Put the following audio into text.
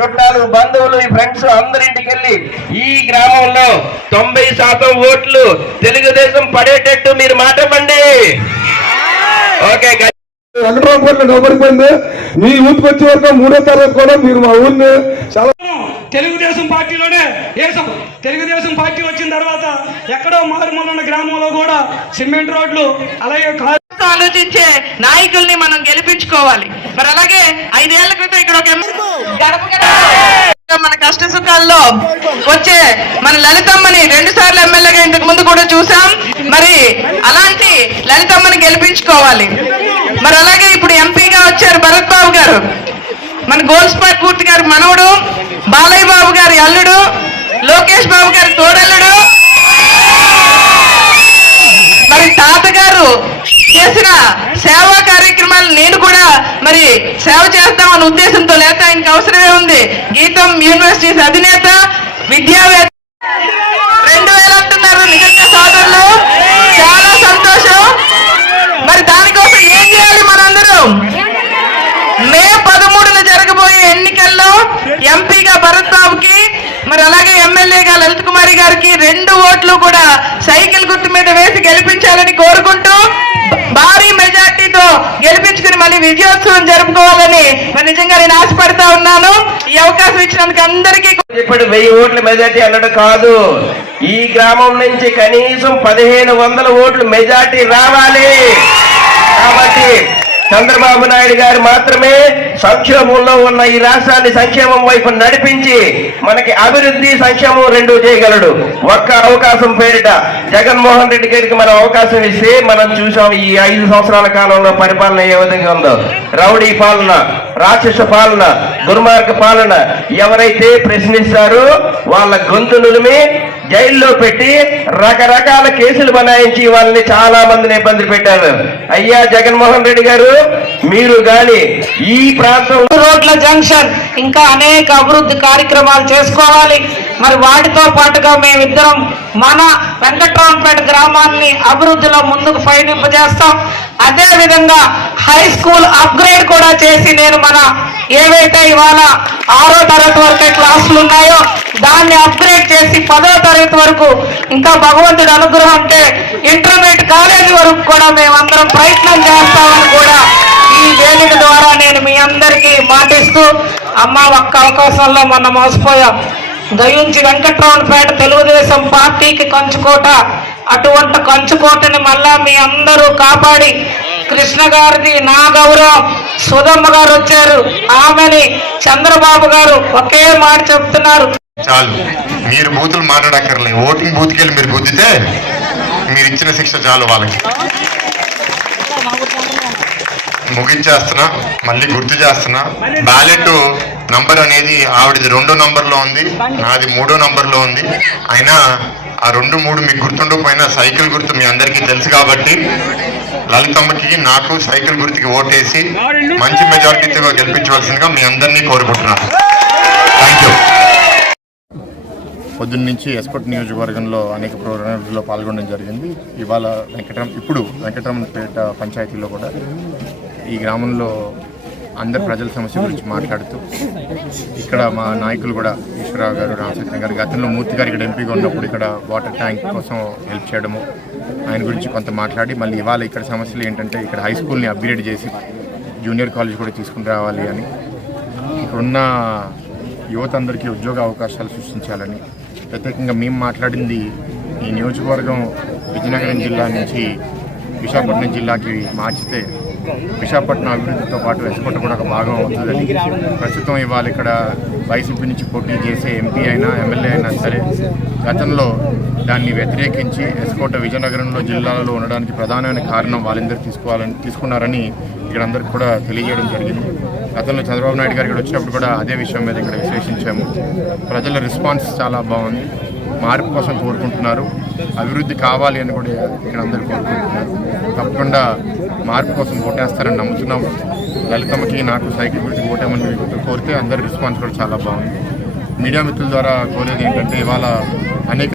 చుట్టాలు బంధువులు ఈ ఫ్రెండ్స్ అందరింటికి వెళ్ళి ఈ గ్రామంలో తొంభై శాతం ఓట్లు తెలుగుదేశం పడేటట్టు మీరు మాట పండి ఓకే మీ యూత్కి వచ్చే వరకు మూడో తరగతి కూడా మీరు మా ఊరిని చాలా తెలుగుదేశం పార్టీలోనే వేసాం తెలుగుదేశం పార్టీ వచ్చిన తర్వాత ఎక్కడో మారుమూల గ్రామంలో కూడా సిమెంట్ రోడ్లు అలాగే కా- ఆలోచించే నాయకుల్ని మనం గెలిపించుకోవాలి. మరి అలాగే ఐదేళ్ళ క్రితం ఇక్కడ ఒక మన కష్ట సుఖాల్లో వచ్చే మన లలితమ్మని రెండు సార్లు ఎమ్మెల్యేగా ఇంతకు ముందు కూడా చూసాం. మరి అలాంటి లలితమ్మని గెలిపించుకోవాలి. మరి అలాగే ఇప్పుడు ఎంపీగా వచ్చారు భరత్ బాబు గారు. మన గోల్స్పాట్ పూర్తి గారి మనవడు బాలయ్య బాబు గారి అల్లుడు లోకేష్ బాబు గారి తోడల్లుడు అవసరమే ఉంది. గీతం యూనివర్సిటీస్ అధినేత విద్యావేత్త రెండు వేలు అంటున్నారు నిజంగా సోదరులు చాలా సంతోషం. మరి దానికోసం ఏం చేయాలి మనందరం? మే పదమూడున జరగబోయే ఎన్నికల్లో ఎంపీగా భరత్ బాబుకి మరి అలాగే ఎమ్మెల్యేగా లలిత్ కుమారి గారికి రెండు ఓట్లు కూడా సైకిల్ గుర్తు మీద వేసి గెలిపించాలని కోరుకుంటూ భారీ మెజార్టీతో గెలిపించుకుని మళ్ళీ విజయోత్సవం జరుపుకోవాలని మరి నిజంగా నేను ఆశపడతా ఉన్నాను. ఈ అవకాశం ఇచ్చినందుకు అందరికీ ఇప్పుడు వెయ్యి ఓట్ల మెజార్టీ అన్నట్టు కాదు. ఈ గ్రామం నుంచి కనీసం పదిహేను వందల ఓట్లు మెజార్టీ రావాలి. కాబట్టి చంద్రబాబు నాయుడు గారు మాత్రమే సంక్షేమంలో ఉన్న ఈ రాష్ట్రాన్ని సంక్షేమం వైపు నడిపించి మనకి అభివృద్ధి సంక్షేమం రెండు చేయగలడు. ఒక్క అవకాశం పేరిట జగన్మోహన్ రెడ్డి గారికి మనం అవకాశం ఇస్తే మనం చూసాం ఈ ఐదు సంవత్సరాల కాలంలో పరిపాలన ఏ విధంగా ఉందో. రౌడీ పాలన రాక్షస పాలన దుర్మార్గ పాలన ఎవరైతే ప్రశ్నిస్తారో వాళ్ళ గొంతు నులిమి జైల్లో పెట్టి రకరకాల కేసులు బనాయించి వాళ్ళని చాలా మందిని ఇబ్బంది పెట్టారు. అయ్యా జగన్మోహన్ రెడ్డి గారు మీరు గాని ఈ ప్రాంతంలో రోడ్ల జంక్షన్ ఇంకా అనేక అభివృద్ధి కార్యక్రమాలు చేసుకోవాలి. మరి వాటితో పాటుగా మేమిద్దరం మన వెంకట్రామపేట గ్రామాన్ని అభివృద్ధిలో ముందుకు పయనింపజేస్తాం. అదే విధంగా హై స్కూల్ అప్గ్రేడ్ కూడా చేసి నేను మన ఏవైతే ఇవాళ ఆరో తరగతి వరకే క్లాసులు ఉన్నాయో దాన్ని అప్గ్రేడ్ చేసి పదో తరగతి వరకు ఇంకా భగవంతుడి అనుగ్రహం అంటే ఇంటర్మీడియట్ కాలేజీ వరకు కూడా మేమందరం ప్రయత్నం చేస్తామని కూడా ఈ వేదిక ద్వారా నేను మీ అందరికీ మాటిస్తూ అమ్మ ఒక్క అవకాశంలో మొన్న మోసపోయాం. దయించి వెంకట్రావుపేట తెలుగుదేశం పార్టీకి కంచుకోట. అటువంటి కంచుకోటని మళ్ళా మీ అందరూ కాపాడి కృష్ణ గారిది నా గౌరవం. సుధమ్మ గారు వచ్చారు. ఆమెని చంద్రబాబు గారు ఒకే మాట చెప్తున్నారు. చాలు. మీరు బూతులు మాట్లాడక్కర్లే ఓటింగ్ బూత్కి వెళ్ళి మీరు గుద్దితే మీరు ఇచ్చిన శిక్ష చాలు వాళ్ళకి. ముగించేస్తున్నా మళ్ళీ గుర్తు చేస్తున్నా. బ్యాలెట్ నంబర్ అనేది ఆవిడది రెండో నంబర్లో ఉంది నాది మూడో నంబర్లో ఉంది. అయినా ఆ రెండు మూడు మీకు గుర్తుండకపోయినా సైకిల్ గుర్తు మీ అందరికీ తెలుసు కాబట్టి లలితమ్మకి నాకు సైకిల్ గుర్తుకి ఓటేసి మంచి మెజార్టీతో గెలిపించవలసిందిగా మీ అందరినీ కోరుకుంటున్నాను. థ్యాంక్ యూ పొద్దున్న నుంచి ఎస్కోట్ నియోజకవర్గంలో అనేక ప్రోగ్రామ్స్లో పాల్గొనడం జరిగింది. ఇవాళ వెంకటరం ఇప్పుడు వెంకటరమణపేట పంచాయతీలో కూడా ఈ గ్రామంలో అందరు ప్రజల సమస్య గురించి మాట్లాడుతూ ఇక్కడ మా నాయకులు కూడా ఈశ్వరరావు గారు రామచంద్ర గారు గతంలో మూర్తి గారు ఇక్కడ ఎంపీగా ఉన్నప్పుడు ఇక్కడ వాటర్ ట్యాంక్ కోసం హెల్ప్ చేయడము ఆయన గురించి కొంత మాట్లాడి మళ్ళీ ఇవాళ ఇక్కడ సమస్యలు ఏంటంటే ఇక్కడ హై స్కూల్ని అప్గ్రేడ్ చేసి జూనియర్ కాలేజ్ కూడా తీసుకుని రావాలి అని. ఇక్కడున్న యువత అందరికీ ఉద్యోగ అవకాశాలు సృష్టించాలని. ప్రత్యేకంగా మేము మాట్లాడింది ఈ నియోజకవర్గం విజయనగరం జిల్లా నుంచి విశాఖపట్నం జిల్లాకి మార్చితే విశాఖపట్నం అభివృద్ధితో పాటు ఎస్కోట కూడా ఒక భాగం అవుతుందని ప్రస్తుతం ఇవాళ ఇక్కడ వైసీపీ నుంచి పోటీ చేసే ఎంపీ అయినా ఎమ్మెల్యే అయినా సరే గతంలో దాన్ని వ్యతిరేకించి ఎస్కోట విజయనగరంలో జిల్లాలో ఉండడానికి ప్రధానమైన కారణం వాళ్ళందరూ తీసుకోవాలని తీసుకున్నారని ఇక్కడ అందరికి కూడా తెలియజేయడం జరిగింది. గతంలో చంద్రబాబు నాయుడు గారు ఇక్కడ వచ్చినప్పుడు కూడా అదే విషయం మీద ఇక్కడ విశ్లేషించాము. ప్రజల రెస్పాన్స్ చాలా బాగుంది. మార్పు కోసం కోరుకుంటున్నారు. అభివృద్ధి కావాలి అని కూడా ఇక్కడ అందరూ కోరుకుంటున్నారు. తప్పకుండా మార్పు కోసం ఓటేస్తారని నమ్ముతున్నాము. లలితమ్మకి నాకు సైకిల్ గురించి ఓటేమని కోరితే అందరి రెస్పాన్స్ కూడా చాలా బాగుంది. మీడియా మిత్రుల ద్వారా కోరేది ఏంటంటే ఇవాళ అనేక